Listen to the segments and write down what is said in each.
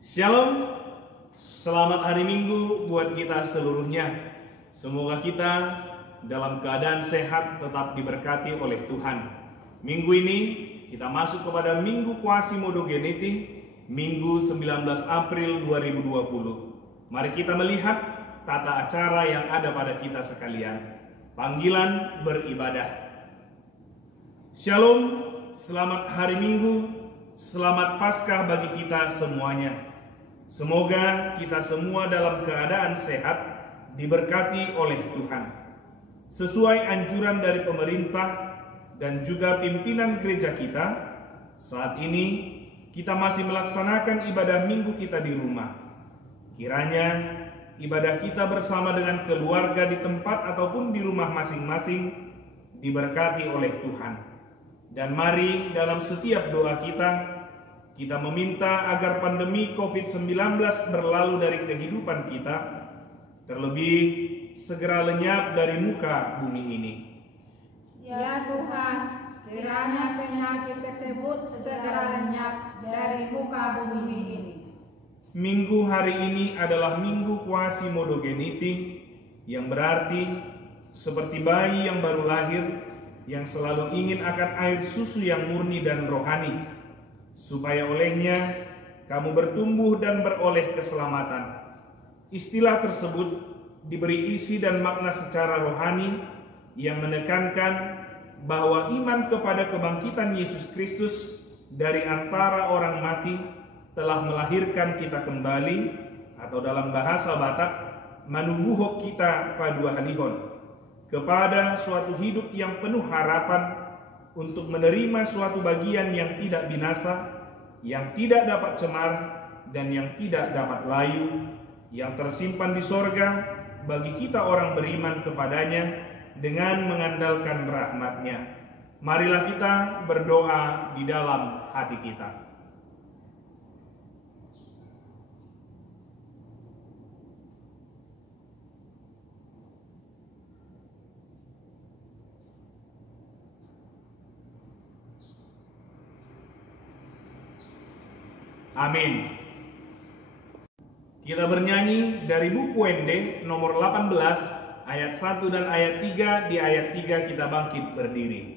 Shalom, selamat hari Minggu buat kita seluruhnya. Semoga kita dalam keadaan sehat tetap diberkati oleh Tuhan. Minggu ini kita masuk kepada Minggu Quasimodogeniti, Minggu 19 April 2020. Mari kita melihat tata acara yang ada pada kita sekalian. Panggilan beribadah. Shalom, selamat hari Minggu, selamat Paskah bagi kita semuanya. Semoga kita semua dalam keadaan sehat, diberkati oleh Tuhan. Sesuai anjuran dari pemerintah dan juga pimpinan gereja kita, saat ini kita masih melaksanakan ibadah minggu kita di rumah. Kiranya ibadah kita bersama dengan keluarga di tempat ataupun di rumah masing-masing diberkati oleh Tuhan. Dan mari dalam setiap doa kita meminta agar pandemi COVID-19 berlalu dari kehidupan kita, terlebih segera lenyap dari muka bumi ini. Ya Tuhan, kiranya penyakit tersebut segera lenyap dari muka bumi ini. Minggu hari ini adalah Minggu Quasimodogeniti, yang berarti seperti bayi yang baru lahir, yang selalu ingin akan air susu yang murni dan rohani, supaya olehnya kamu bertumbuh dan beroleh keselamatan. Istilah tersebut diberi isi dan makna secara rohani yang menekankan bahwa iman kepada kebangkitan Yesus Kristus dari antara orang mati telah melahirkan kita kembali, atau dalam bahasa Batak, manubuhok kita padua halihon, kepada suatu hidup yang penuh harapan untuk menerima suatu bagian yang tidak binasa, yang tidak dapat cemar, dan yang tidak dapat layu, yang tersimpan di sorga bagi kita orang beriman kepadanya dengan mengandalkan rahmat-Nya. Marilah kita berdoa di dalam hati kita. Amin. Kita bernyanyi dari buku Wende nomor 18 ayat 1 dan ayat 3. Di ayat 3 kita bangkit berdiri.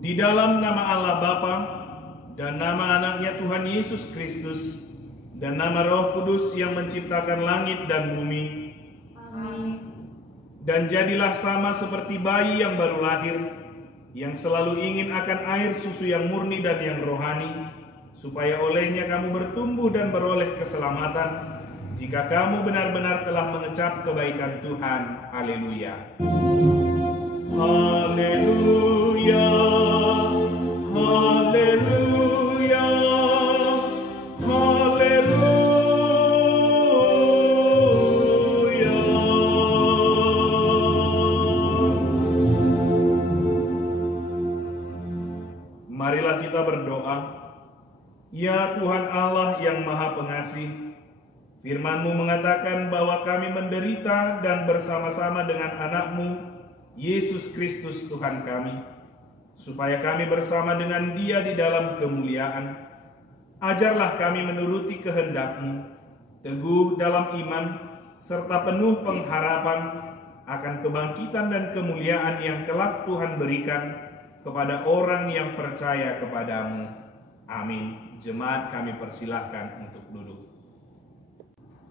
Di dalam nama Allah Bapa dan nama anaknya Tuhan Yesus Kristus dan nama Roh Kudus yang menciptakan langit dan bumi. Amin. Dan jadilah sama seperti bayi yang baru lahir, yang selalu ingin akan air susu yang murni dan yang rohani, supaya olehnya kamu bertumbuh dan beroleh keselamatan, jika kamu benar-benar telah mengecap kebaikan Tuhan. Haleluya. Haleluya. Haleluya. Haleluya. Ya Tuhan Allah yang Maha Pengasih, firman-Mu mengatakan bahwa kami menderita dan bersama-sama dengan anak-Mu, Yesus Kristus Tuhan kami, supaya kami bersama dengan Dia di dalam kemuliaan. Ajarlah kami menuruti kehendak-Mu, teguh dalam iman, serta penuh pengharapan akan kebangkitan dan kemuliaan yang kelak Tuhan berikan kepada orang yang percaya kepadamu. Amin. Jemaat kami persilahkan untuk duduk.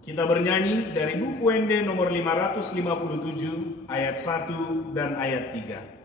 Kita bernyanyi dari buku WND nomor 557 ayat 1 dan ayat 3.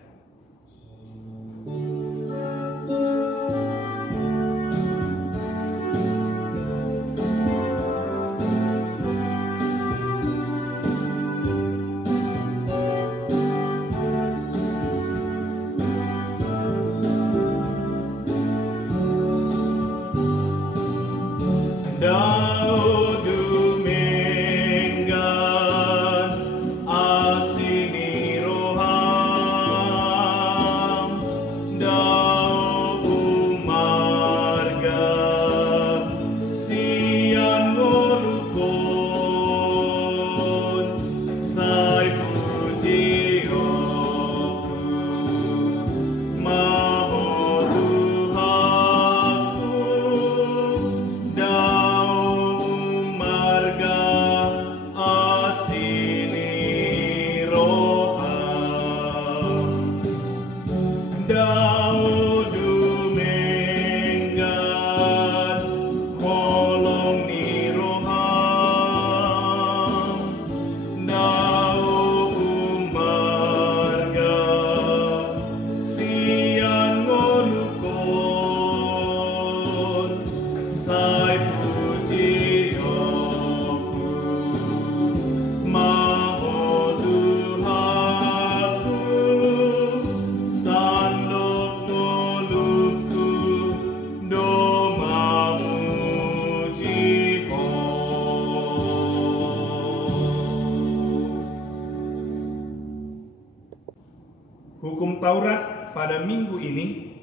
Hukum Taurat pada minggu ini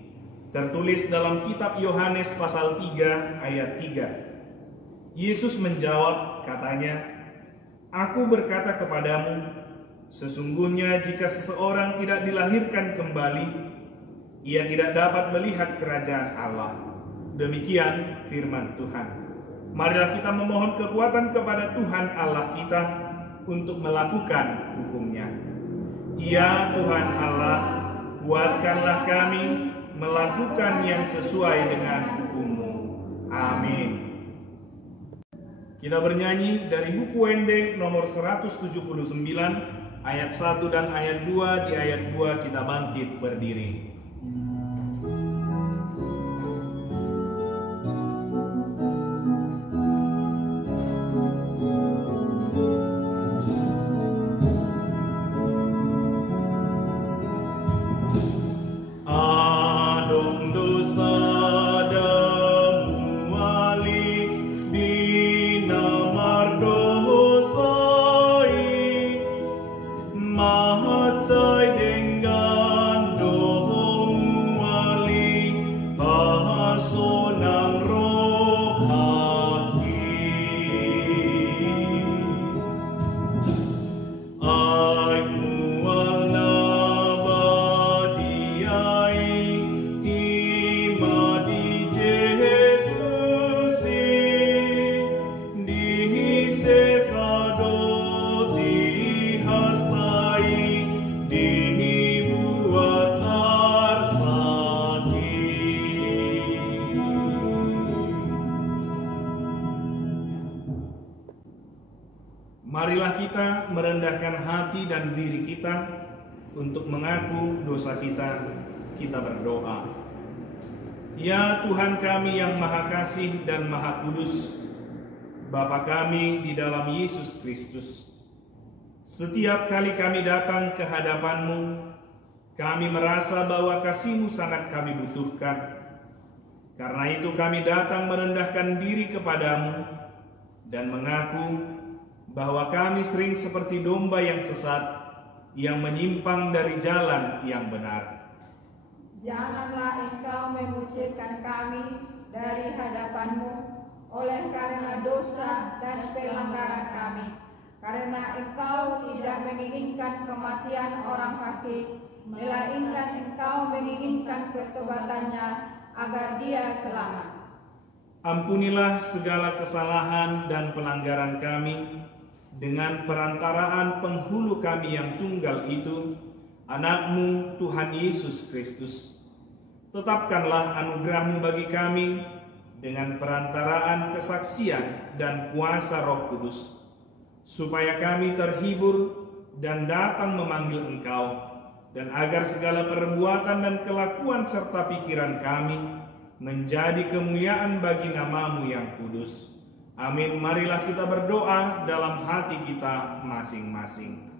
tertulis dalam kitab Yohanes pasal 3 ayat 3. Yesus menjawab, katanya, "Aku berkata kepadamu, sesungguhnya jika seseorang tidak dilahirkan kembali, ia tidak dapat melihat kerajaan Allah." Demikian firman Tuhan. Marilah kita memohon kekuatan kepada Tuhan Allah kita untuk melakukan hukum-Nya. Ya Tuhan Allah, kuatkanlah kami melakukan yang sesuai dengan hukum-Mu. Amin. Kita bernyanyi dari buku WND nomor 179 ayat 1 dan ayat 2. Di ayat 2 kita bangkit berdiri. Marilah kita merendahkan hati dan diri kita untuk mengaku dosa kita. Kita berdoa. Ya Tuhan kami yang Maha Kasih dan Maha Kudus, Bapa kami di dalam Yesus Kristus, setiap kali kami datang ke hadapan-Mu, kami merasa bahwa kasih-Mu sangat kami butuhkan. Karena itu kami datang merendahkan diri kepadamu dan mengaku bahwa kami sering seperti domba yang sesat, yang menyimpang dari jalan yang benar. Janganlah Engkau mengucilkan kami dari hadapan-Mu oleh karena dosa dan pelanggaran kami. Karena Engkau tidak menginginkan kematian orang fasik, melainkan Engkau menginginkan pertobatannya agar dia selamat. Ampunilah segala kesalahan dan pelanggaran kami dengan perantaraan penghulu kami yang tunggal itu, Anak-Mu Tuhan Yesus Kristus. Tetapkanlah anugerah-Mu bagi kami dengan perantaraan kesaksian dan kuasa Roh Kudus, supaya kami terhibur dan datang memanggil Engkau, dan agar segala perbuatan dan kelakuan serta pikiran kami menjadi kemuliaan bagi nama-Mu yang kudus. Amin. Marilah kita berdoa dalam hati kita masing-masing.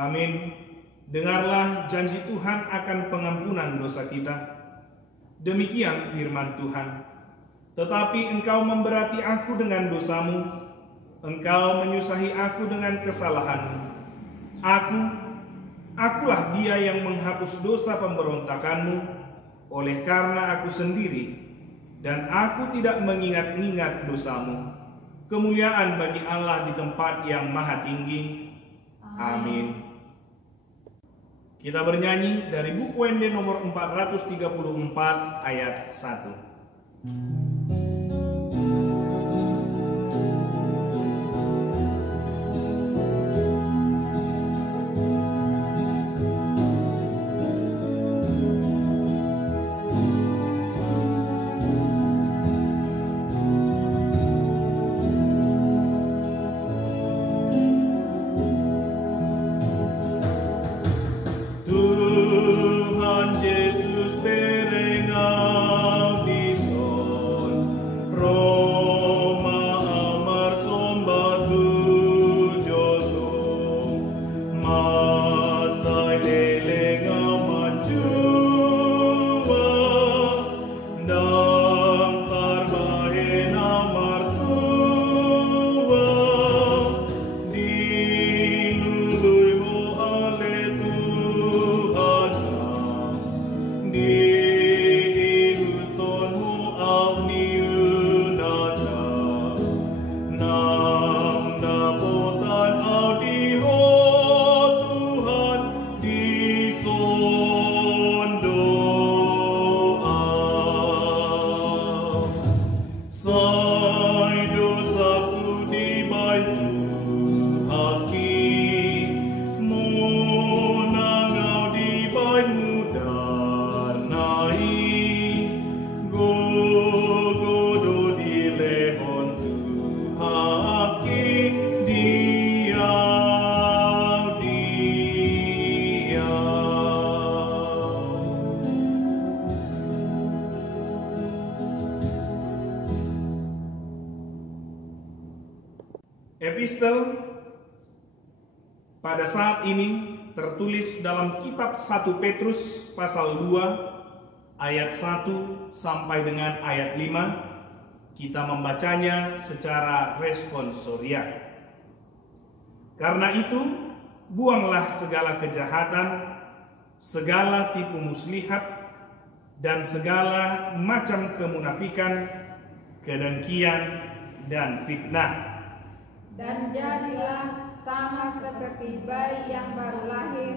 Amin. Dengarlah janji Tuhan akan pengampunan dosa kita. Demikian firman Tuhan. Tetapi Engkau memberati aku dengan dosamu, Engkau menyusahi aku dengan kesalahanmu. Akulah dia yang menghapus dosa pemberontakanmu, oleh karena aku sendiri, dan aku tidak mengingat-ingat dosamu. Kemuliaan bagi Allah di tempat yang maha tinggi. Amin. Kita bernyanyi dari buku Wende nomor 434 ayat 1. Epistel pada saat ini tertulis dalam kitab 1 Petrus pasal 2 ayat 1 sampai dengan ayat 5. Kita membacanya secara responsorial. Karena itu, buanglah segala kejahatan, segala tipu muslihat, dan segala macam kemunafikan, kedengkian, dan fitnah. Dan jadilah sama seperti bayi yang baru lahir,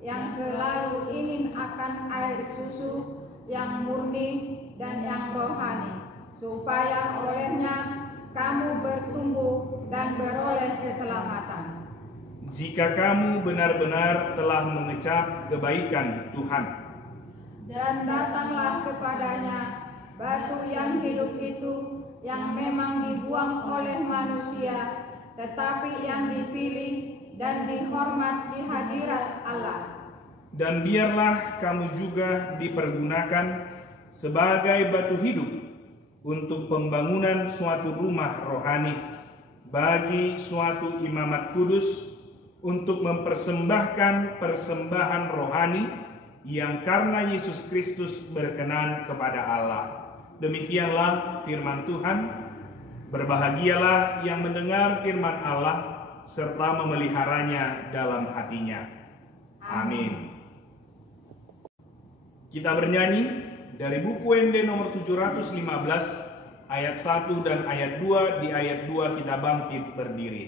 yang selalu ingin akan air susu yang murni dan yang rohani, supaya olehnya kamu bertumbuh dan beroleh keselamatan. Jika kamu benar-benar telah mengecap kebaikan Tuhan, dan datanglah kepadanya batu yang hidup itu, yang memang dibuang oleh manusia, tetapi yang dipilih dan dihormat di hadirat Allah. dan biarlah kamu juga dipergunakan sebagai batu hidup untuk pembangunan suatu rumah rohani bagi suatu imamat kudus, untuk mempersembahkan persembahan rohani yang karena Yesus Kristus berkenan kepada Allah. Demikianlah firman Tuhan. Berbahagialah yang mendengar firman Allah serta memeliharanya dalam hatinya. Amin. Kita bernyanyi dari buku WND nomor 715 ayat 1 dan ayat 2. Di ayat 2 kita bangkit berdiri.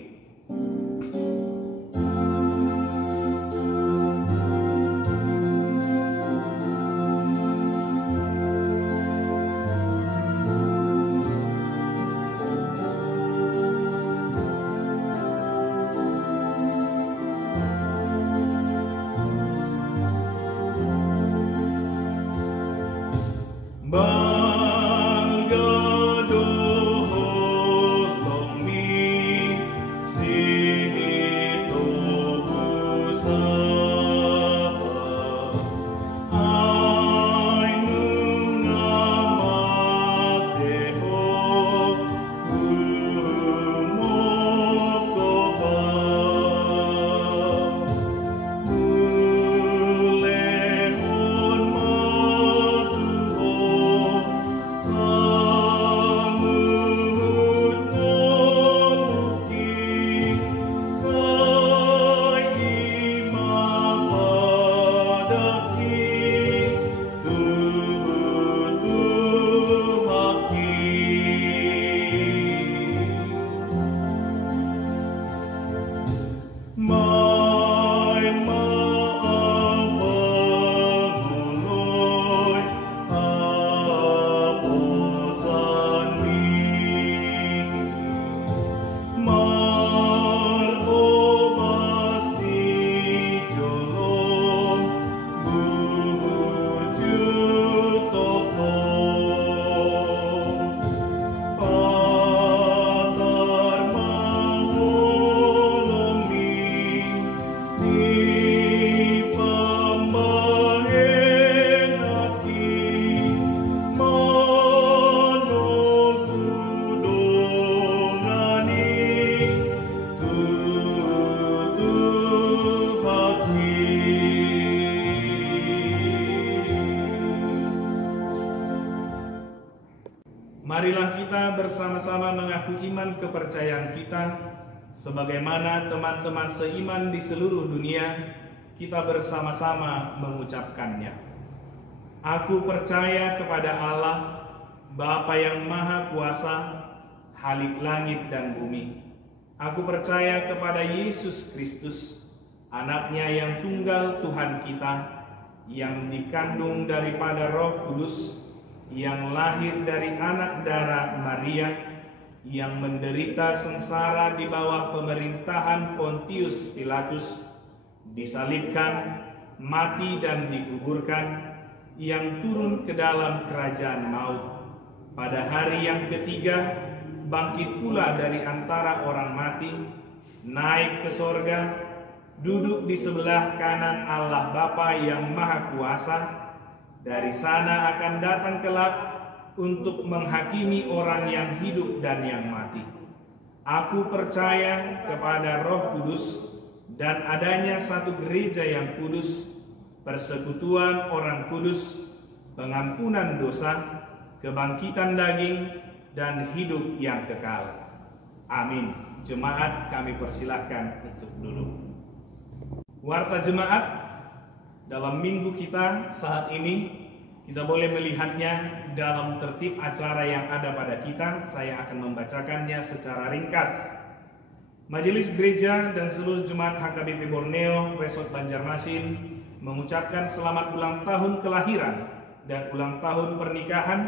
Marilah kita bersama-sama mengaku iman kepercayaan kita, sebagaimana teman-teman seiman di seluruh dunia, kita bersama-sama mengucapkannya. Aku percaya kepada Allah, Bapa yang Maha Kuasa, Khalik langit dan bumi. Aku percaya kepada Yesus Kristus, Anaknya yang tunggal Tuhan kita, yang dikandung daripada Roh Kudus, yang lahir dari anak darah Maria, yang menderita sengsara di bawah pemerintahan Pontius Pilatus, disalibkan, mati dan dikuburkan, yang turun ke dalam kerajaan maut. Pada hari yang ketiga, bangkit pula dari antara orang mati, naik ke sorga, duduk di sebelah kanan Allah Bapa yang Maha Kuasa. Dari sana akan datang kelak untuk menghakimi orang yang hidup dan yang mati. Aku percaya kepada Roh Kudus dan adanya satu gereja yang kudus, persekutuan orang kudus, pengampunan dosa, kebangkitan daging, dan hidup yang kekal. Amin. Jemaat, kami persilahkan untuk duduk. Warta jemaat, dalam minggu kita saat ini, Kita boleh melihatnya dalam tertib acara yang ada pada kita. Saya akan membacakannya secara ringkas. Majelis Gereja dan seluruh Jemaat HKBP Borneo, Resort Banjarmasin mengucapkan selamat ulang tahun kelahiran dan ulang tahun pernikahan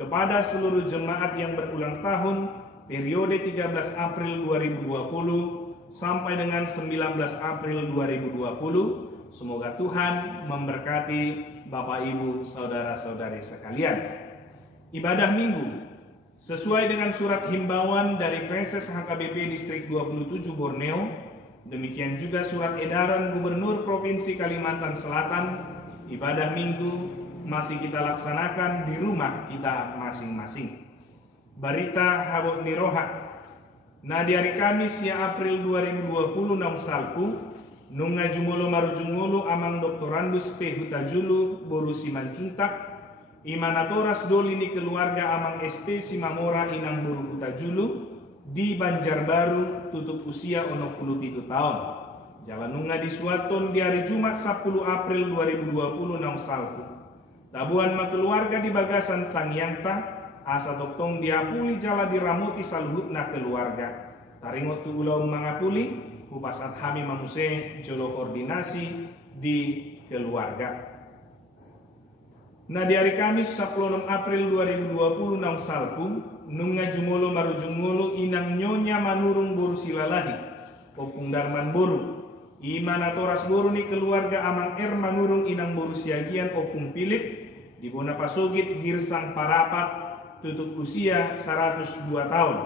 kepada seluruh jemaat yang berulang tahun periode 13 April 2020 sampai dengan 19 April 2020. Semoga Tuhan memberkati Bapak Ibu Saudara-saudari sekalian. Ibadah Minggu sesuai dengan surat himbauan dari Preses HKBP Distrik 27 Borneo, demikian juga surat edaran Gubernur Provinsi Kalimantan Selatan, ibadah Minggu masih kita laksanakan di rumah kita masing-masing. Barita Habot Nirohat. Nah di hari Kamis ya April 2020 nom salpu nunga jumolo marujungolo amang doktorandus P Hutajulu boru Simanjuntak imanatoras dolini keluarga amang SP Simamora inang boru Hutajulu di Banjarbaru tutup usia 67 tahun. Jalan nunga di Suaton di hari Jumat 10 April 2020 nom salpu. Tabuan ma keluarga di Bagasan Tangyangta asa doktong diapuli jala diramuti saluhutna keluarga. Taringot tu ulau mangapuli Upasat Hami Mamuse jolo koordinasi di keluarga. Nah di hari Kamis 10 April 2020 nom salpu nunga jumolo marujungolo inang nyonya manurung boru silalahi opung darman boru imanatoras boru ni keluarga amang manurung inang boru siagian opung Philip di Bona Pasogit Girsang Parapat tutup usia 102 tahun.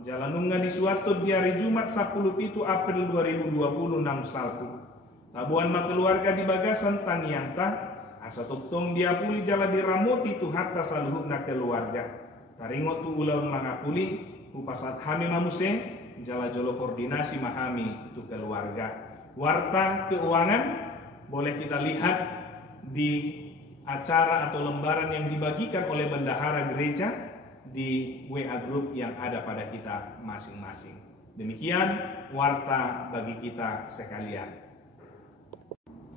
Jalan nunga di Suatot di hari Jumat 10 April 2020 nam salpu. Tabuan ma keluarga di Bagasan Tangyangta asa toktong diapuli jala diramoti tu hatta saluhukna keluarga. Taringot tu ulaun mangapuli upasat hami mamuse jala jolo koordinasi mahami tu keluarga. Warta keuangan boleh kita lihat di acara atau lembaran yang dibagikan oleh bendahara gereja di WA group yang ada pada kita masing-masing. Demikian warta bagi kita sekalian.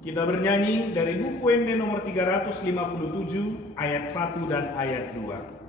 Kita bernyanyi dari buku Ende nomor 357 ayat 1 dan ayat 2.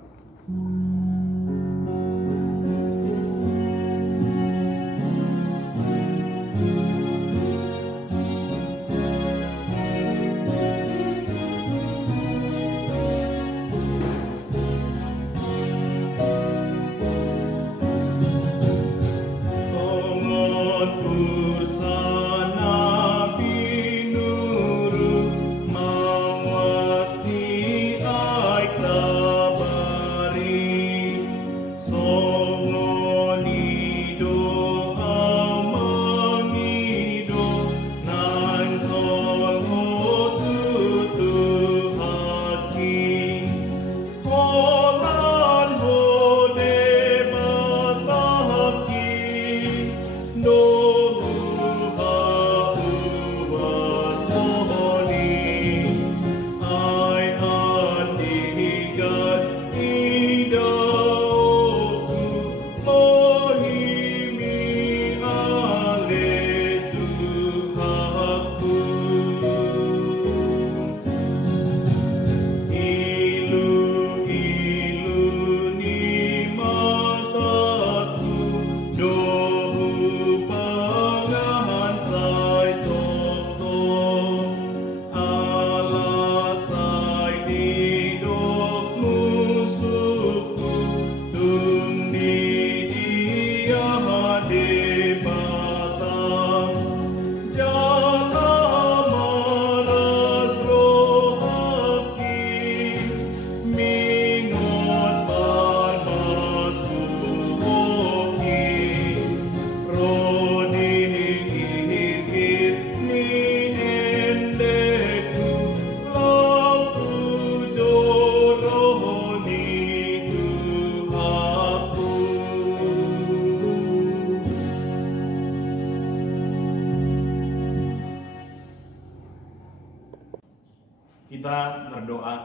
Kita berdoa.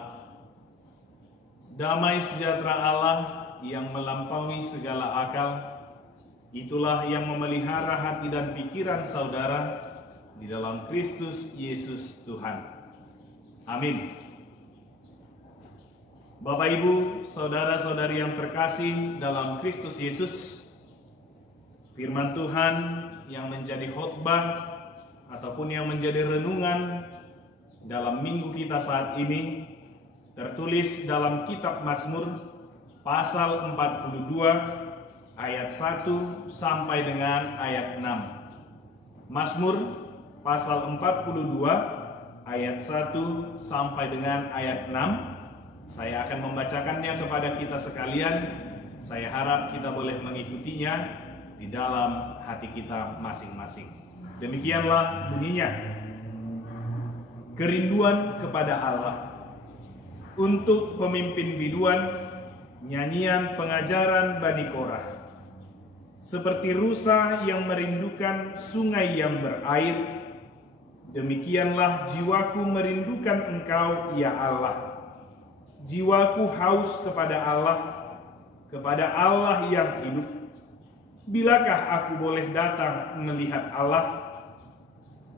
Damai sejahtera Allah yang melampaui segala akal, itulah yang memelihara hati dan pikiran saudara di dalam Kristus Yesus Tuhan. Amin. Bapak, Ibu, saudara-saudari yang terkasih dalam Kristus Yesus, firman Tuhan yang menjadi khotbah ataupun yang menjadi renungan dalam minggu kita saat ini tertulis dalam kitab Mazmur pasal 42 ayat 1 sampai dengan ayat 6. Mazmur pasal 42 ayat 1 sampai dengan ayat 6. Saya akan membacakannya kepada kita sekalian. Saya harap kita boleh mengikutinya di dalam hati kita masing-masing. Demikianlah bunyinya. Kerinduan kepada Allah. Untuk pemimpin biduan, nyanyian pengajaran Bani Korah. Seperti rusa yang merindukan sungai yang berair, demikianlah jiwaku merindukan Engkau, ya Allah. Jiwaku haus kepada Allah yang hidup. Bilakah aku boleh datang melihat Allah?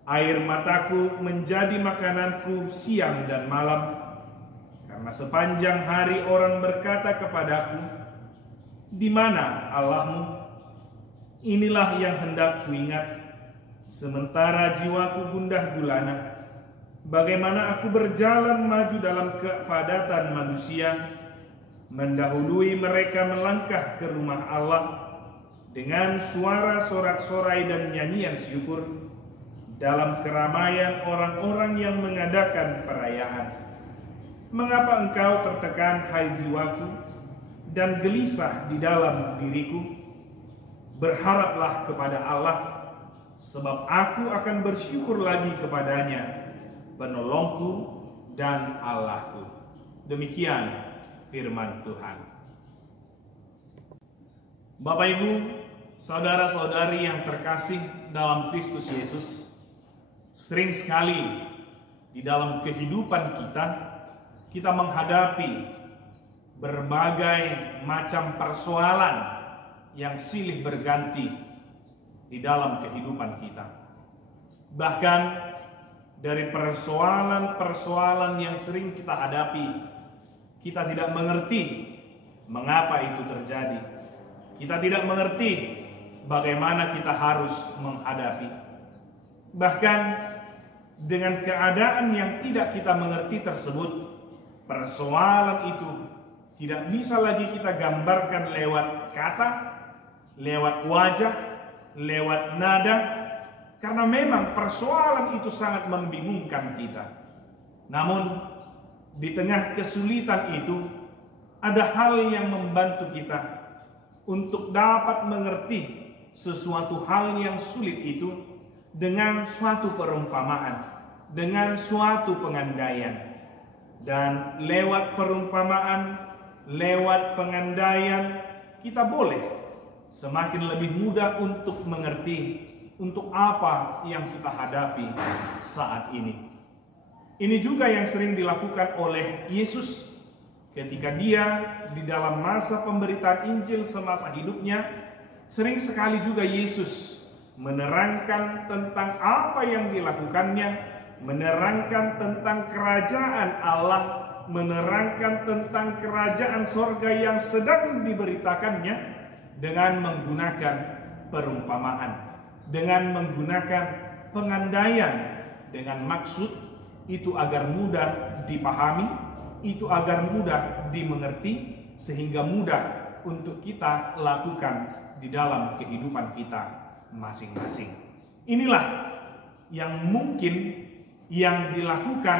Air mataku menjadi makananku siang dan malam, karena sepanjang hari orang berkata kepadaku, di mana Allahmu? Inilah yang hendak kuingat, sementara jiwaku gundah gulana. Bagaimana aku berjalan maju dalam kepadatan manusia, mendahului mereka melangkah ke rumah Allah dengan suara sorak-sorai dan nyanyian syukur dalam keramaian orang-orang yang mengadakan perayaan. Mengapa engkau tertekan, hai jiwaku, dan gelisah di dalam diriku? Berharaplah kepada Allah, sebab aku akan bersyukur lagi kepadanya, penolongku dan Allahku. Demikian firman Tuhan. Bapak, Ibu, saudara-saudari yang terkasih dalam Kristus Yesus, sering sekali di dalam kehidupan kita menghadapi berbagai macam persoalan yang silih berganti di dalam kehidupan kita. Bahkan dari persoalan-persoalan yang sering kita hadapi, kita tidak mengerti mengapa itu terjadi. Kita tidak mengerti bagaimana kita harus menghadapi. Bahkan dengan keadaan yang tidak kita mengerti tersebut, persoalan itu tidak bisa lagi kita gambarkan lewat kata, lewat wajah, lewat nada, karena memang persoalan itu sangat membingungkan kita. Namun di tengah kesulitan itu ada hal yang membantu kita untuk dapat mengerti sesuatu hal yang sulit itu dengan suatu perumpamaan, dengan suatu pengandaian. Dan lewat perumpamaan, lewat pengandaian, kita boleh semakin lebih mudah untuk mengerti untuk apa yang kita hadapi saat ini. Ini juga yang sering dilakukan oleh Yesus ketika dia di dalam masa pemberitaan Injil semasa hidupnya. Sering sekali juga Yesus menerangkan tentang apa yang dilakukannya, menerangkan tentang kerajaan Allah, menerangkan tentang kerajaan sorga yang sedang diberitakannya dengan menggunakan perumpamaan, dengan menggunakan pengandaian, dengan maksud itu agar mudah dipahami, itu agar mudah dimengerti, sehingga mudah untuk kita lakukan di dalam kehidupan kita masing-masing. Inilah yang mungkin yang dilakukan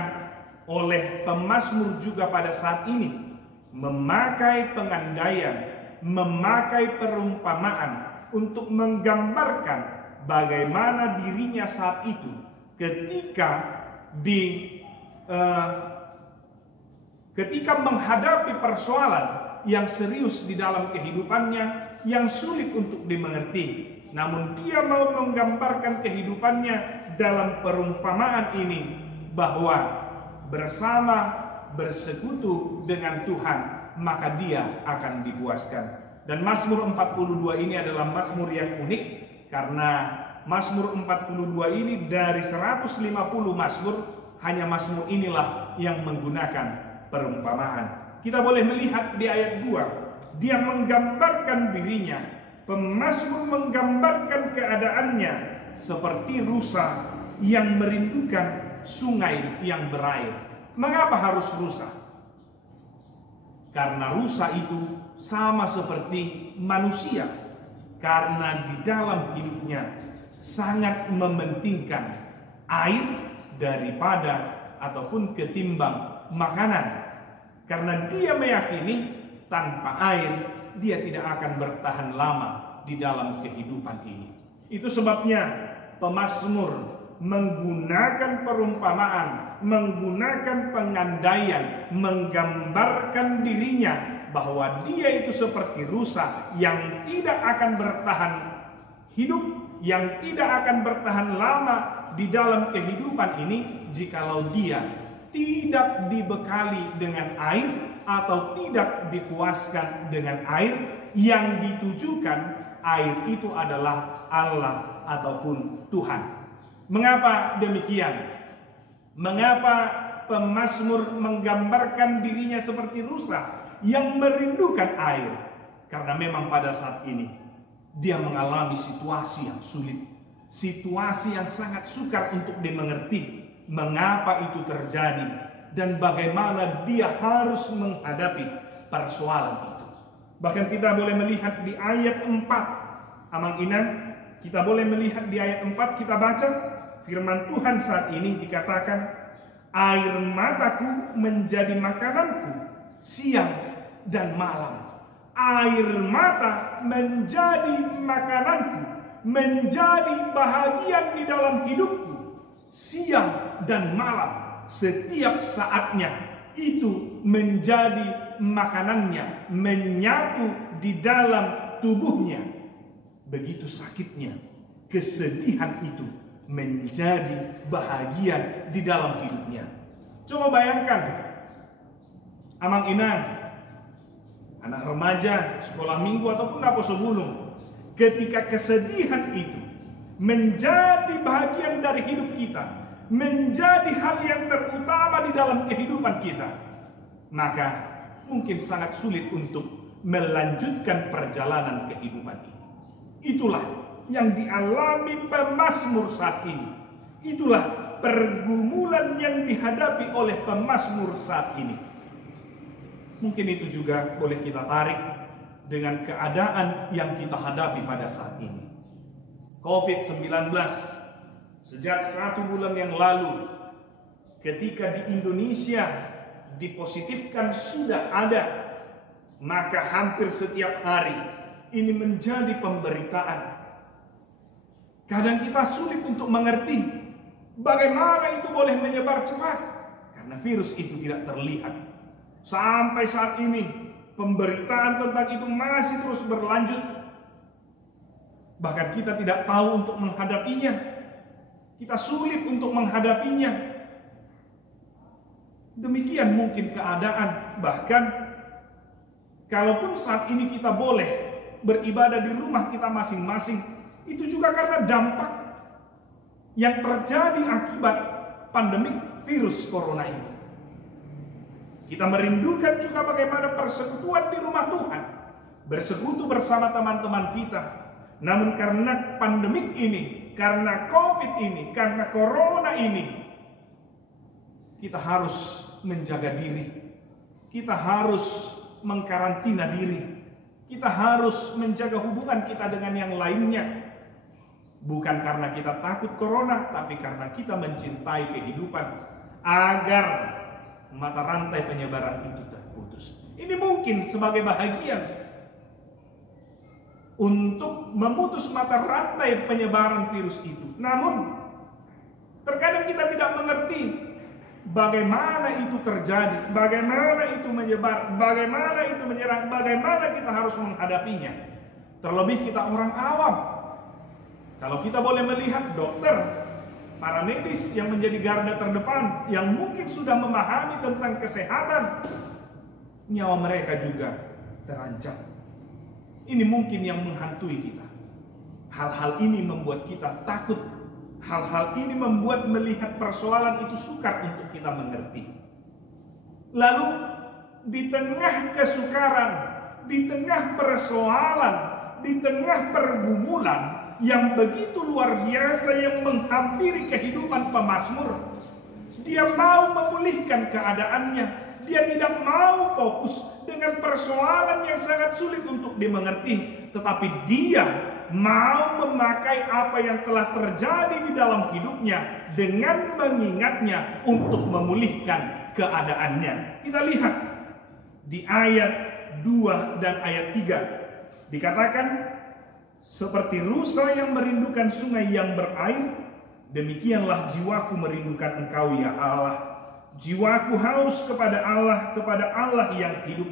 oleh pemazmur juga pada saat ini, memakai pengandaian, memakai perumpamaan untuk menggambarkan bagaimana dirinya saat itu ketika menghadapi persoalan yang serius di dalam kehidupannya, yang sulit untuk dimengerti. Namun dia mau menggambarkan kehidupannya dalam perumpamaan ini, bahwa bersekutu dengan Tuhan, maka dia akan dipuaskan. Dan Mazmur 42 ini adalah Mazmur yang unik, karena Mazmur 42 ini dari 150 Mazmur, hanya Mazmur inilah yang menggunakan perumpamaan. kita boleh melihat di ayat 2, dia menggambarkan dirinya, pemazmur menggambarkan keadaannya seperti rusa yang merindukan sungai yang berair. Mengapa harus rusa? Karena rusa itu sama seperti manusia, karena di dalam hidupnya sangat mementingkan air daripada ataupun ketimbang makanan. Karena dia meyakini tanpa air dia tidak akan bertahan lama di dalam kehidupan ini. Itu sebabnya pemazmur menggunakan perumpamaan, menggunakan pengandaian, menggambarkan dirinya bahwa dia itu seperti rusa yang tidak akan bertahan hidup, yang tidak akan bertahan lama di dalam kehidupan ini jikalau dia tidak dibekali dengan air atau tidak dipuaskan dengan air yang ditujukan. Air itu adalah Allah ataupun Tuhan. Mengapa demikian? Mengapa pemazmur menggambarkan dirinya seperti rusa yang merindukan air? Karena memang pada saat ini dia mengalami situasi yang sulit, situasi yang sangat sukar untuk dimengerti. Mengapa itu terjadi dan bagaimana dia harus menghadapi persoalan itu. Bahkan kita boleh melihat di ayat 4, Amang Inang, kita boleh melihat di ayat 4, kita baca firman Tuhan saat ini dikatakan, air mataku menjadi makananku siang dan malam. Air mata menjadi makananku, menjadi bahagian di dalam hidupku siang dan malam, setiap saatnya itu menjadi makanannya, menyatu di dalam tubuhnya. Begitu sakitnya, kesedihan itu menjadi bahagian di dalam hidupnya. Coba bayangkan, Amang Inang, anak remaja, sekolah minggu ataupun apa sebelum, ketika kesedihan itu menjadi bahagian dari hidup kita, menjadi hal yang terutama di dalam kehidupan kita, maka mungkin sangat sulit untuk melanjutkan perjalanan kehidupan ini. Itulah yang dialami pemazmur saat ini. Itulah pergumulan yang dihadapi oleh pemazmur saat ini. Mungkin itu juga boleh kita tarik dengan keadaan yang kita hadapi pada saat ini. COVID-19, sejak 1 bulan yang lalu, ketika di Indonesia dipositifkan sudah ada, maka hampir setiap hari ini menjadi pemberitaan. Kadang kita sulit untuk mengerti bagaimana itu boleh menyebar cepat, karena virus itu tidak terlihat. Sampai saat ini pemberitaan tentang itu masih terus berlanjut. Bahkan kita tidak tahu untuk menghadapinya. Kita sulit untuk menghadapinya. Demikian mungkin keadaan. Bahkan kalaupun saat ini kita boleh beribadah di rumah kita masing-masing, itu juga karena dampak yang terjadi akibat pandemik virus corona ini. Kita merindukan juga bagaimana persekutuan di rumah Tuhan, bersekutu bersama teman-teman kita. Namun karena pandemik ini, karena COVID ini, karena corona ini, kita harus menjaga diri. Kita harus mengkarantina diri. Kita harus menjaga hubungan kita dengan yang lainnya. Bukan karena kita takut corona, tapi karena kita mencintai kehidupan, agar mata rantai penyebaran itu terputus. Ini mungkin sebagai bahagian untuk memutus mata rantai penyebaran virus itu. Namun terkadang kita tidak mengerti bagaimana itu terjadi, bagaimana itu menyebar, bagaimana itu menyerang, bagaimana kita harus menghadapinya. Terlebih kita orang awam. Kalau kita boleh melihat dokter, para medis yang menjadi garda terdepan, yang mungkin sudah memahami tentang kesehatan, nyawa mereka juga terancam. Ini mungkin yang menghantui kita. Hal-hal ini membuat kita takut. Hal-hal ini membuat melihat persoalan itu sukar untuk kita mengerti. Lalu di tengah kesukaran, di tengah persoalan, di tengah pergumulan yang begitu luar biasa yang menghampiri kehidupan pemazmur, dia mau memulihkan keadaannya. Dia tidak mau fokus dengan persoalan yang sangat sulit untuk dimengerti, tetapi dia mau memakai apa yang telah terjadi di dalam hidupnya dengan mengingatnya untuk memulihkan keadaannya. Kita lihat di ayat 2 dan ayat 3 dikatakan, seperti rusa yang merindukan sungai yang berair, demikianlah jiwaku merindukan Engkau ya Allah. Jiwaku haus kepada Allah yang hidup.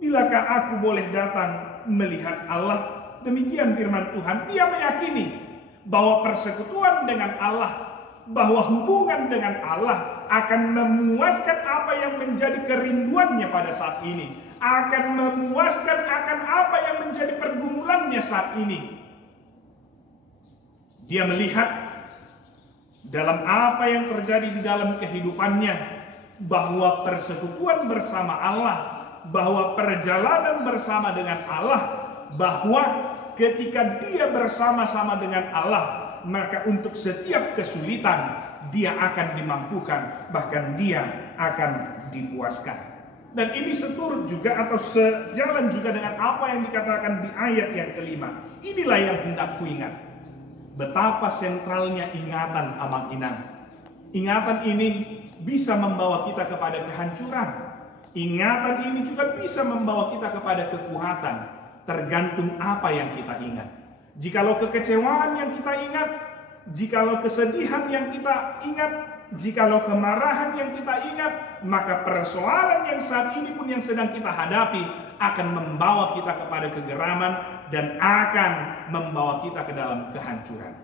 Bilakah aku boleh datang melihat Allah? Demikian firman Tuhan. Dia meyakini bahwa persekutuan dengan Allah, bahwa hubungan dengan Allah akan memuaskan apa yang menjadi kerinduannya pada saat ini, akan memuaskan akan apa yang menjadi pergumulannya saat ini. Dia melihat dalam apa yang terjadi di dalam kehidupannya, bahwa persekutuan bersama Allah, bahwa perjalanan bersama dengan Allah, bahwa ketika dia bersama-sama dengan Allah, maka untuk setiap kesulitan dia akan dimampukan, bahkan dia akan dipuaskan. Dan ini seturut juga atau sejalan juga dengan apa yang dikatakan di ayat yang kelima. Inilah yang hendak kuingat. Betapa sentralnya ingatan Amang Inang. Ingatan ini bisa membawa kita kepada kehancuran. Ingatan ini juga bisa membawa kita kepada kekuatan. Tergantung apa yang kita ingat. Jikalau kekecewaan yang kita ingat, jikalau kesedihan yang kita ingat, jikalau kemarahan yang kita ingat, maka persoalan yang saat ini pun yang sedang kita hadapi akan membawa kita kepada kegeraman dan akan membawa kita ke dalam kehancuran.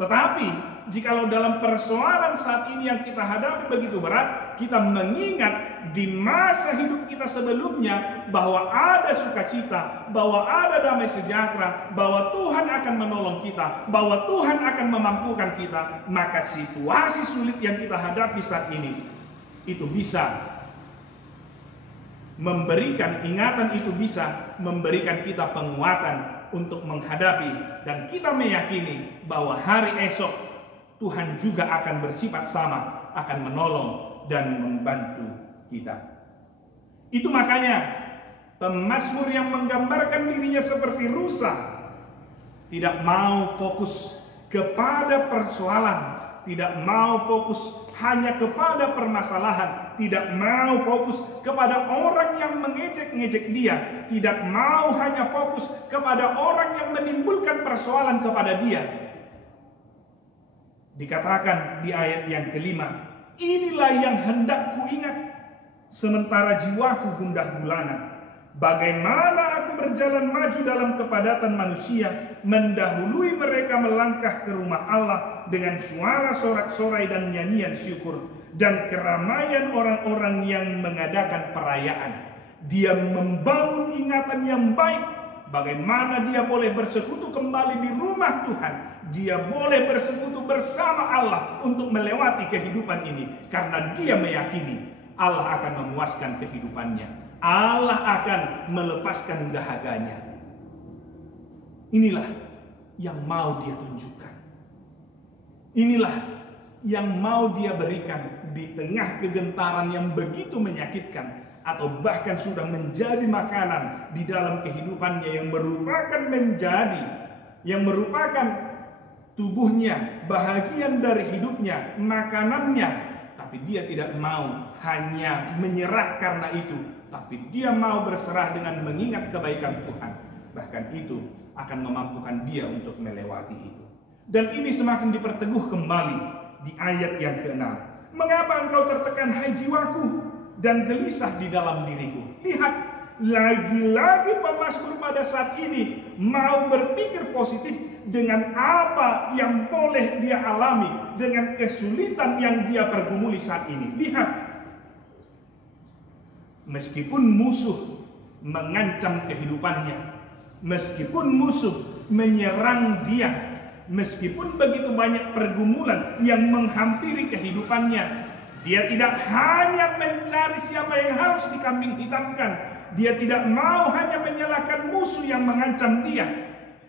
Tetapi jikalau dalam persoalan saat ini yang kita hadapi begitu berat, kita mengingat di masa hidup kita sebelumnya bahwa ada sukacita, bahwa ada damai sejahtera, bahwa Tuhan akan menolong kita, bahwa Tuhan akan memampukan kita, maka situasi sulit yang kita hadapi saat ini itu bisa memberikan, ingatan itu bisa memberikan kita penguatan untuk menghadapi, dan kita meyakini bahwa hari esok Tuhan juga akan bersifat sama, akan menolong dan membantu kita. Itu makanya pemazmur yang menggambarkan dirinya seperti rusa tidak mau fokus kepada persoalan, tidak mau fokus hanya kepada permasalahan, tidak mau fokus kepada orang yang mengejek-ngejek dia, tidak mau hanya fokus kepada orang yang menimbulkan persoalan kepada dia. Dikatakan di ayat yang kelima, inilah yang hendak kuingat, sementara jiwaku gundah gulana. Bagaimana aku berjalan maju dalam kepadatan manusia, mendahului mereka melangkah ke rumah Allah dengan suara sorak-sorai dan nyanyian syukur, dan keramaian orang-orang yang mengadakan perayaan. Dia membangun ingatan yang baik, bagaimana dia boleh bersekutu kembali di rumah Tuhan. Dia boleh bersekutu bersama Allah untuk melewati kehidupan ini, karena dia meyakini Allah akan memuaskan kehidupannya. Allah akan melepaskan dahaganya. Inilah yang mau dia tunjukkan. Inilah yang mau dia berikan di tengah kegentaran yang begitu menyakitkan, atau bahkan sudah menjadi makanan di dalam kehidupannya, yang merupakan tubuhnya, bahagian dari hidupnya, makanannya. Tapi dia tidak mau hanya menyerah karena itu, tapi dia mau berserah dengan mengingat kebaikan Tuhan. Bahkan itu akan memampukan dia untuk melewati itu. Dan ini semakin diperteguh kembali di ayat yang ke-6. Mengapa engkau tertekan, hai jiwaku, dan gelisah di dalam diriku? Lihat, lagi-lagi pemazmur pada saat ini mau berpikir positif dengan apa yang boleh dia alami, dengan kesulitan yang dia pergumuli saat ini. Lihat, meskipun musuh mengancam kehidupannya, meskipun musuh menyerang dia, meskipun begitu banyak pergumulan yang menghampiri kehidupannya, Dia tidak hanya mencari siapa yang harus dikambing hitamkan. Dia tidak mau hanya menyalahkan musuh yang mengancam dia.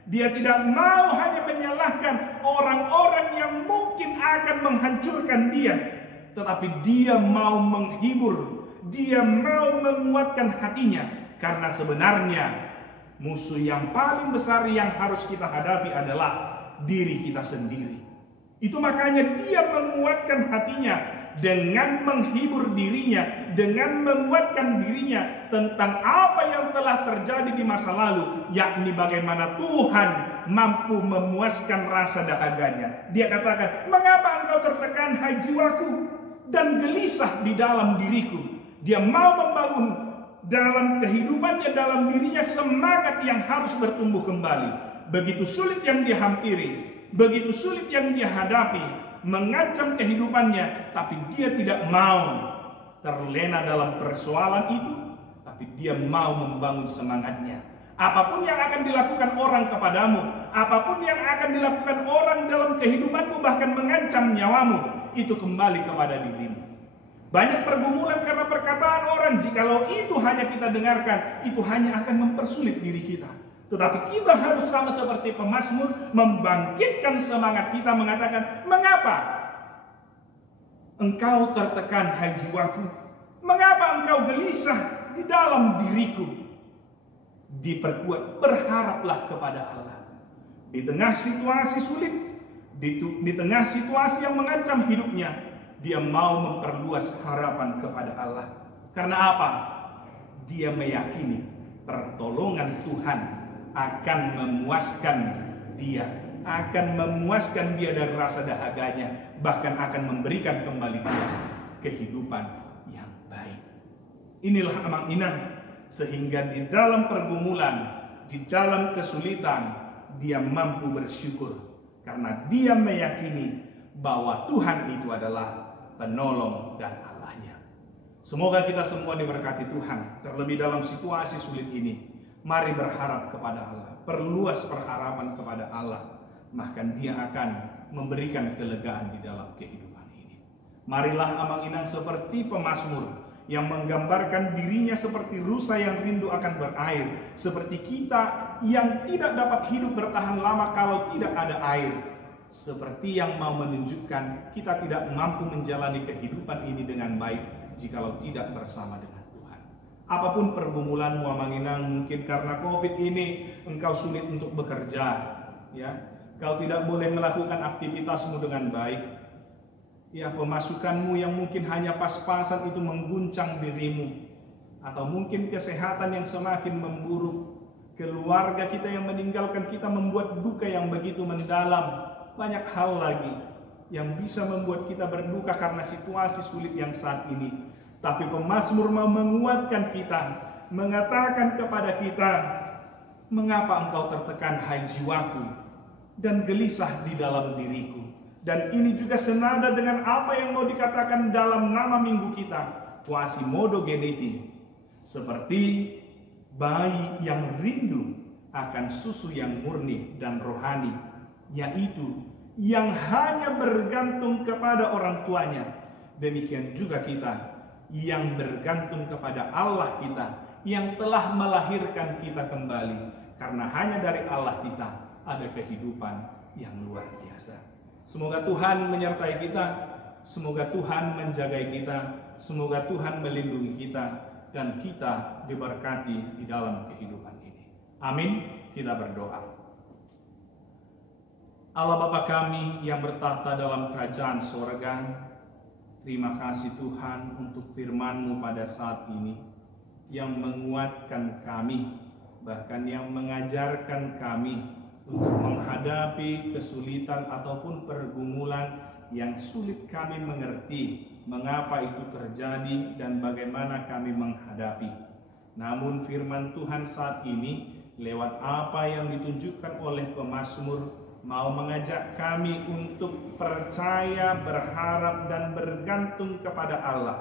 Dia tidak mau hanya menyalahkan orang-orang yang mungkin akan menghancurkan dia. Tetapi dia mau menghibur. Dia mau menguatkan hatinya. Karena sebenarnya musuh yang paling besar yang harus kita hadapi adalah diri kita sendiri. Itu makanya dia menguatkan hatinya dengan menghibur dirinya, dengan menguatkan dirinya tentang apa yang telah terjadi di masa lalu, yakni bagaimana Tuhan mampu memuaskan rasa dahaganya. Dia katakan, "Mengapa engkau tertekan, hai jiwaku, dan gelisah di dalam diriku?" Dia mau membangun dalam kehidupannya, dalam dirinya semangat yang harus bertumbuh kembali. Begitu sulit yang dia hampiri, begitu sulit yang dia hadapi, mengancam kehidupannya, tapi dia tidak mau terlena dalam persoalan itu, tapi dia mau membangun semangatnya. Apapun yang akan dilakukan orang kepadamu, apapun yang akan dilakukan orang dalam kehidupanmu, bahkan mengancam nyawamu, itu kembali kepada dirimu. Banyak pergumulan karena perkataan orang, jikalau itu hanya kita dengarkan, itu hanya akan mempersulit diri kita. Tetapi kita harus sama seperti pemazmur, membangkitkan semangat kita, mengatakan, "Mengapa engkau tertekan, hai jiwaku? Mengapa engkau gelisah di dalam diriku?" Diperkuat, berharaplah kepada Allah. Di tengah situasi sulit, di tengah situasi yang mengancam hidupnya, dia mau memperluas harapan kepada Allah. Karena apa? Dia meyakini pertolongan Tuhan akan memuaskan dia, dari rasa dahaganya, bahkan akan memberikan kembali dia kehidupan yang baik. Inilah Amang Inang, sehingga di dalam pergumulan, di dalam kesulitan, dia mampu bersyukur karena dia meyakini bahwa Tuhan itu adalah penolong dan Allahnya. Semoga kita semua diberkati Tuhan, terlebih dalam situasi sulit ini. Mari berharap kepada Allah, perluas perharapan kepada Allah, bahkan dia akan memberikan kelegaan di dalam kehidupan ini. Marilah Amang Inang seperti pemazmur yang menggambarkan dirinya seperti rusa yang rindu akan berair, seperti kita yang tidak dapat hidup bertahan lama kalau tidak ada air, seperti yang mau menunjukkan kita tidak mampu menjalani kehidupan ini dengan baik jikalau tidak bersama dengan Tuhan. Apapun pergumulanmu Amang Inang, mungkin karena COVID ini engkau sulit untuk bekerja, ya, kau tidak boleh melakukan aktivitasmu dengan baik, ya, pemasukanmu yang mungkin hanya pas-pasan itu mengguncang dirimu, atau mungkin kesehatan yang semakin memburuk, keluarga kita yang meninggalkan kita membuat duka yang begitu mendalam, banyak hal lagi yang bisa membuat kita berduka karena situasi sulit yang saat ini. Tapi pemazmur mau menguatkan kita, mengatakan kepada kita, "Mengapa engkau tertekan, hai jiwaku, dan gelisah di dalam diriku?" Dan ini juga senada dengan apa yang mau dikatakan dalam nama minggu kita, Quasimodo Geniti. Seperti bayi yang rindu akan susu yang murni dan rohani, yaitu yang hanya bergantung kepada orang tuanya. Demikian juga kita yang bergantung kepada Allah kita, yang telah melahirkan kita kembali. Karena hanya dari Allah kita ada kehidupan yang luar biasa. Semoga Tuhan menyertai kita, semoga Tuhan menjaga kita, semoga Tuhan melindungi kita, dan kita diberkati di dalam kehidupan ini. Amin. Kita berdoa. Allah Bapa kami yang bertahta dalam kerajaan sorga, terima kasih Tuhan untuk firman-Mu pada saat ini, yang menguatkan kami, bahkan yang mengajarkan kami untuk menghadapi kesulitan ataupun pergumulan yang sulit kami mengerti mengapa itu terjadi dan bagaimana kami menghadapi. Namun firman Tuhan saat ini lewat apa yang ditunjukkan oleh pemazmur mau mengajak kami untuk percaya, berharap, dan bergantung kepada Allah,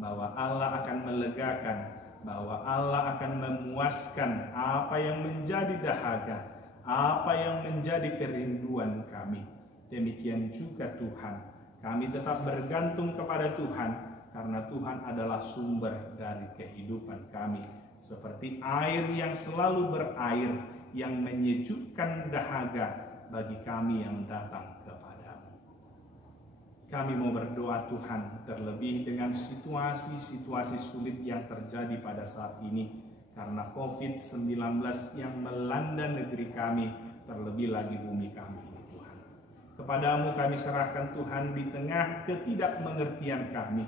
bahwa Allah akan melegakan, bahwa Allah akan memuaskan apa yang menjadi dahaga, apa yang menjadi kerinduan kami. Demikian juga Tuhan, Kami tetap bergantung kepada Tuhan, karena Tuhan adalah sumber dari kehidupan kami. Seperti air yang selalu berair, yang menyejukkan dahaga bagi kami yang datang kepadamu. Kami mau berdoa Tuhan, terlebih dengan situasi-situasi sulit yang terjadi pada saat ini, karena COVID-19 yang melanda negeri kami, terlebih lagi bumi kami ini Tuhan. Kepadamu kami serahkan Tuhan di tengah ketidakmengertian kami,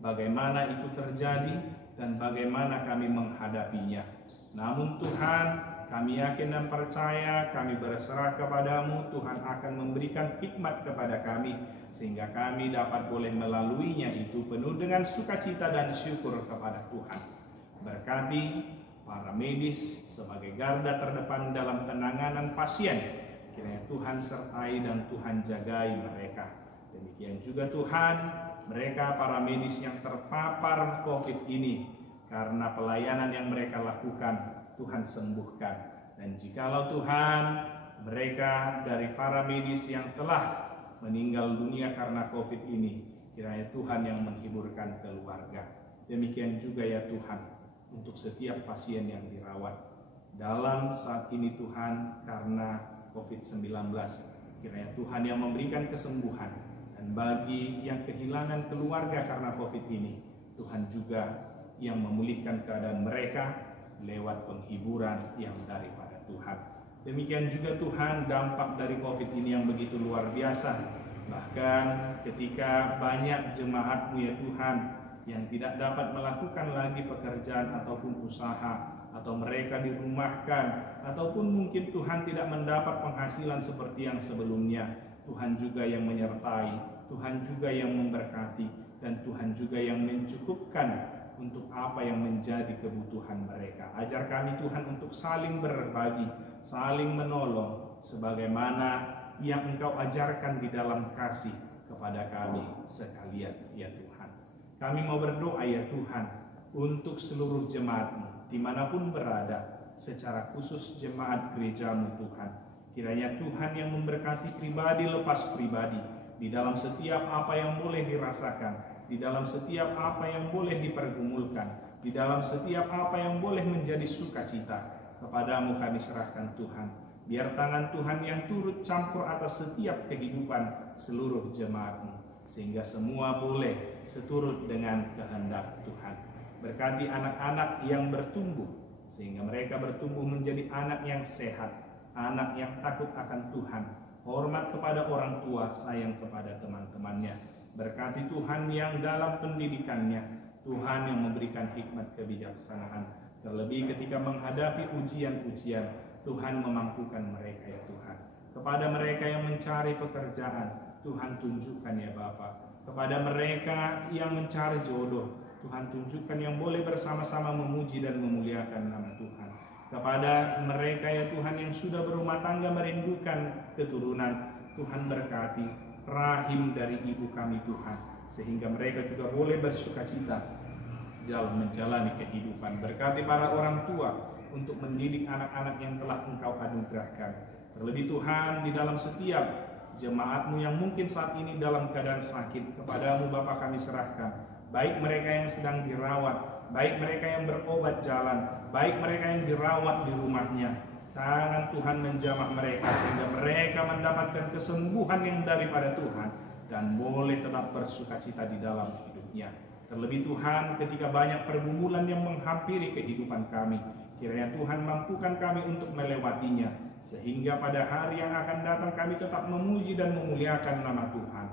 bagaimana itu terjadi dan bagaimana kami menghadapinya. Namun Tuhan, kami yakin dan percaya, kami berserah kepadamu, Tuhan akan memberikan hikmat kepada kami, sehingga kami dapat boleh melaluinya itu penuh dengan sukacita dan syukur kepada Tuhan. Berkati para medis sebagai garda terdepan dalam penanganan pasien, kiranya Tuhan sertai dan Tuhan jagai mereka. Demikian juga Tuhan, mereka para medis yang terpapar COVID ini, karena pelayanan yang mereka lakukan, Tuhan sembuhkan. Dan jikalau Tuhan, mereka dari para medis yang telah meninggal dunia karena COVID ini, kiranya Tuhan yang menghiburkan keluarga. Demikian juga ya Tuhan, untuk setiap pasien yang dirawat dalam saat ini Tuhan karena COVID-19, kiranya Tuhan yang memberikan kesembuhan. Dan bagi yang kehilangan keluarga karena COVID ini, Tuhan juga yang memulihkan keadaan mereka lewat penghiburan yang daripada Tuhan. Demikian juga Tuhan, dampak dari COVID ini yang begitu luar biasa. Bahkan ketika banyak jemaat-Mu ya Tuhan yang tidak dapat melakukan lagi pekerjaan ataupun usaha, atau mereka dirumahkan, ataupun mungkin Tuhan tidak mendapat penghasilan seperti yang sebelumnya, Tuhan juga yang menyertai, Tuhan juga yang memberkati, dan Tuhan juga yang mencukupkan untuk apa yang menjadi kebutuhan mereka. Ajar kami Tuhan untuk saling berbagi, saling menolong, sebagaimana yang Engkau ajarkan di dalam kasih kepada kami sekalian ya Tuhan. Kami mau berdoa ya Tuhan untuk seluruh jemaat-Mu dimanapun berada, secara khusus jemaat gereja-Mu Tuhan. Kiranya Tuhan yang memberkati pribadi lepas pribadi, di dalam setiap apa yang boleh dirasakan, di dalam setiap apa yang boleh dipergumulkan, di dalam setiap apa yang boleh menjadi sukacita. Kepadamu kami serahkan Tuhan. Biar tangan Tuhan yang turut campur atas setiap kehidupan seluruh jemaat-Mu, sehingga semua boleh seturut dengan kehendak Tuhan. Berkati anak-anak yang bertumbuh, sehingga mereka bertumbuh menjadi anak yang sehat, anak yang takut akan Tuhan, hormat kepada orang tua, sayang kepada teman-temannya. Berkati Tuhan yang dalam pendidikannya, Tuhan yang memberikan hikmat kebijaksanaan, terlebih ketika menghadapi ujian-ujian, Tuhan memampukan mereka ya Tuhan. Kepada mereka yang mencari pekerjaan, Tuhan tunjukkan ya Bapa. Kepada mereka yang mencari jodoh, Tuhan tunjukkan yang boleh bersama-sama memuji dan memuliakan nama Tuhan. Kepada mereka ya Tuhan yang sudah berumah tangga merindukan keturunan, Tuhan berkati rahim dari ibu kami Tuhan, sehingga mereka juga boleh bersukacita dalam menjalani kehidupan. Berkati para orang tua untuk mendidik anak-anak yang telah Engkau anugerahkan. Terlebih Tuhan, di dalam setiap jemaat-Mu yang mungkin saat ini dalam keadaan sakit, kepadamu Bapa kami serahkan. Baik mereka yang sedang dirawat, baik mereka yang berobat jalan, baik mereka yang dirawat di rumahnya, tangan Tuhan menjamah mereka sehingga mereka mendapatkan kesembuhan yang daripada Tuhan dan boleh tetap bersukacita di dalam hidupnya. Terlebih Tuhan, ketika banyak pergumulan yang menghampiri kehidupan kami, kiranya Tuhan mampukan kami untuk melewatinya, sehingga pada hari yang akan datang kami tetap memuji dan memuliakan nama Tuhan.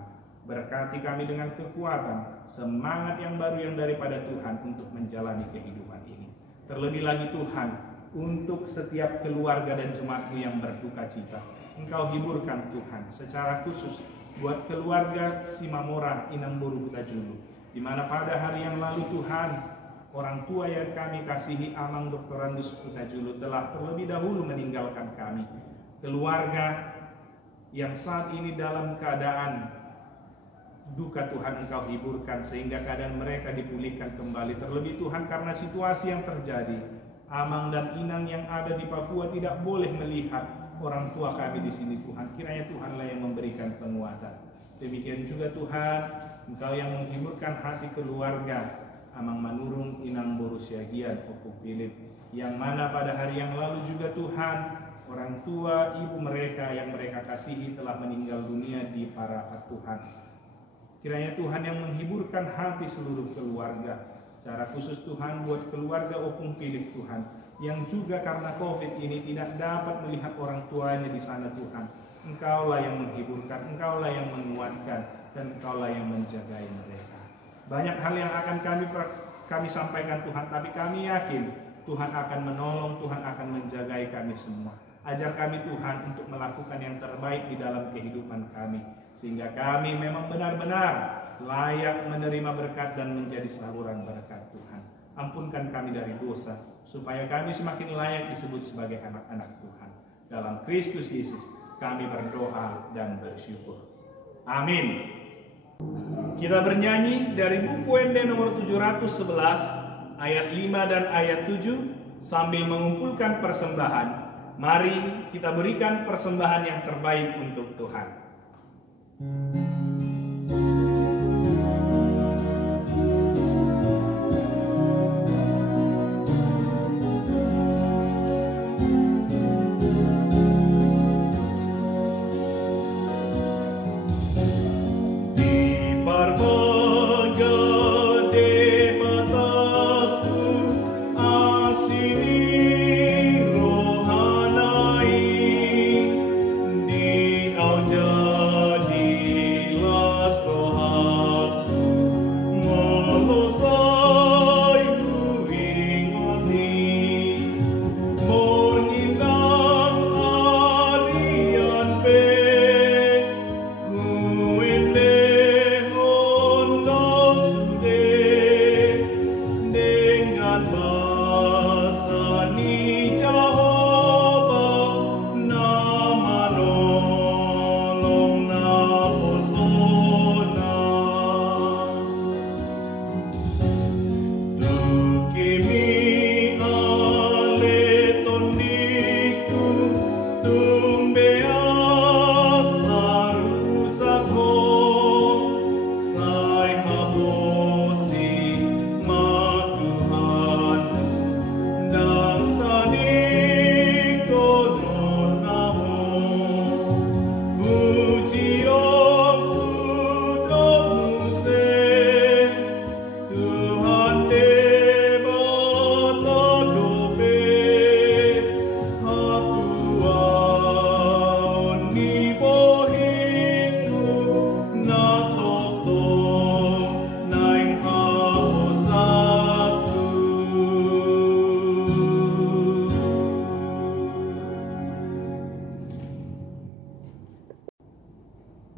Berkati kami dengan kekuatan, semangat yang baru yang daripada Tuhan untuk menjalani kehidupan ini. Terlebih lagi Tuhan, untuk setiap keluarga dan jemaat-Mu yang berduka cita, Engkau hiburkan Tuhan, secara khusus buat keluarga Simamora Inamboru Hutajulu, di mana pada hari yang lalu Tuhan, orang tua yang kami kasihi Amang Dr. Randus Hutajulu telah terlebih dahulu meninggalkan kami. Keluarga yang saat ini dalam keadaan duka Tuhan Engkau hiburkan sehingga keadaan mereka dipulihkan kembali. Terlebih Tuhan, karena situasi yang terjadi, Amang dan Inang yang ada di Papua tidak boleh melihat orang tua kami di sini Tuhan. Kiranya Tuhanlah yang memberikan penguatan. Demikian juga Tuhan, Engkau yang menghiburkan hati keluarga Amang Manurung Inang Boru Siagian Opung Philip, yang mana pada hari yang lalu juga Tuhan, orang tua ibu mereka yang mereka kasihi telah meninggal dunia di Parapat Tuhan. Kiranya Tuhan yang menghiburkan hati seluruh keluarga, secara khusus Tuhan buat keluarga Opung Philip Tuhan, yang juga karena COVID ini tidak dapat melihat orang tuanya di sana Tuhan. Engkaulah yang menghiburkan, Engkaulah yang menguatkan, dan Engkaulah yang menjagai mereka. Banyak hal yang akan kami sampaikan Tuhan, tapi kami yakin Tuhan akan menolong, Tuhan akan menjagai kami semua. Ajar kami Tuhan untuk melakukan yang terbaik di dalam kehidupan kami, sehingga kami memang benar-benar layak menerima berkat dan menjadi saluran berkat Tuhan. Ampunkan kami dari dosa, supaya kami semakin layak disebut sebagai anak-anak Tuhan. Dalam Kristus Yesus kami berdoa dan bersyukur. Amin. Kita bernyanyi dari buku Ende nomor 711 ayat 5 dan ayat 7 sambil mengumpulkan persembahan. Mari kita berikan persembahan yang terbaik untuk Tuhan.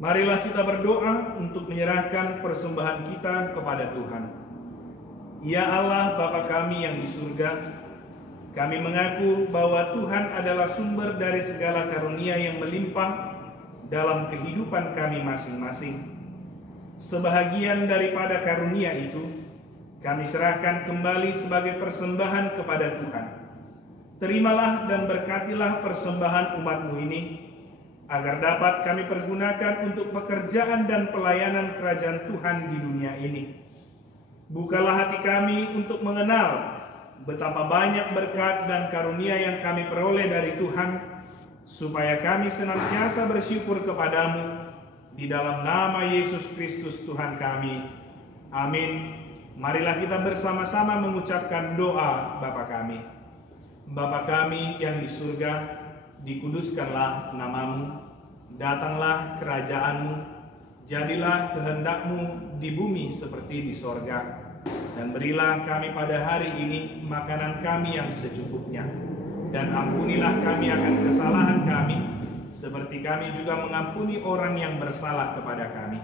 Marilah kita berdoa untuk menyerahkan persembahan kita kepada Tuhan. Ya Allah Bapa kami yang di surga, kami mengaku bahwa Tuhan adalah sumber dari segala karunia yang melimpah dalam kehidupan kami masing-masing. Sebahagian daripada karunia itu, kami serahkan kembali sebagai persembahan kepada Tuhan. Terimalah dan berkatilah persembahan umat-Mu ini, agar dapat kami pergunakan untuk pekerjaan dan pelayanan kerajaan Tuhan di dunia ini. Bukalah hati kami untuk mengenal betapa banyak berkat dan karunia yang kami peroleh dari Tuhan, supaya kami senantiasa bersyukur kepadamu di dalam nama Yesus Kristus Tuhan kami. Amin. Marilah kita bersama-sama mengucapkan doa Bapa kami. Bapa kami yang di surga, dikuduskanlah namamu, datanglah kerajaanmu, jadilah kehendak-Mu di bumi seperti di sorga. Dan berilah kami pada hari ini makanan kami yang secukupnya. Dan ampunilah kami akan kesalahan kami, seperti kami juga mengampuni orang yang bersalah kepada kami.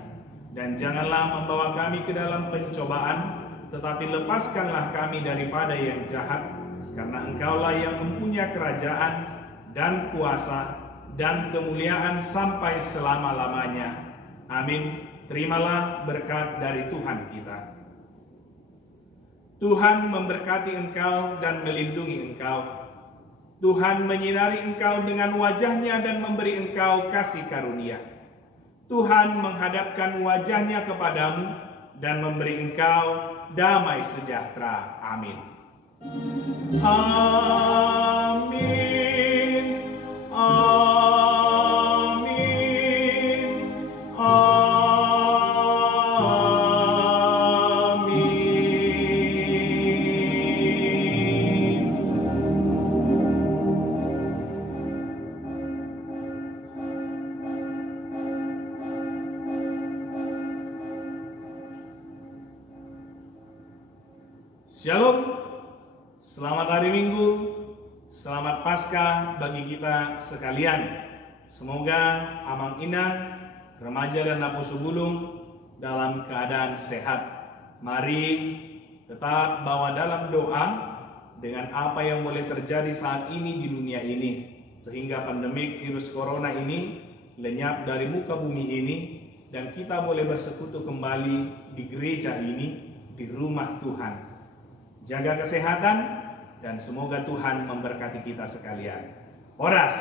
Dan janganlah membawa kami ke dalam pencobaan, tetapi lepaskanlah kami daripada yang jahat, karena Engkaulah yang mempunyai kerajaan dan kuasa dan kemuliaan sampai selama-lamanya. Amin. Terimalah berkat dari Tuhan kita. Tuhan memberkati engkau dan melindungi engkau. Tuhan menyinari engkau dengan wajah-Nya dan memberi engkau kasih karunia. Tuhan menghadapkan wajahnya kepadamu dan memberi engkau damai sejahtera. Amin. Amin. Amin. Amin. Shalom. Selamat hari Minggu, selamat Paskah bagi kita sekalian. Semoga Amang Inang, remaja dan Naposo Bulung dalam keadaan sehat. Mari tetap bawa dalam doa dengan apa yang boleh terjadi saat ini di dunia ini, sehingga pandemik virus corona ini lenyap dari muka bumi ini dan kita boleh bersekutu kembali di gereja ini, di rumah Tuhan. Jaga kesehatan dan semoga Tuhan memberkati kita sekalian. Oras.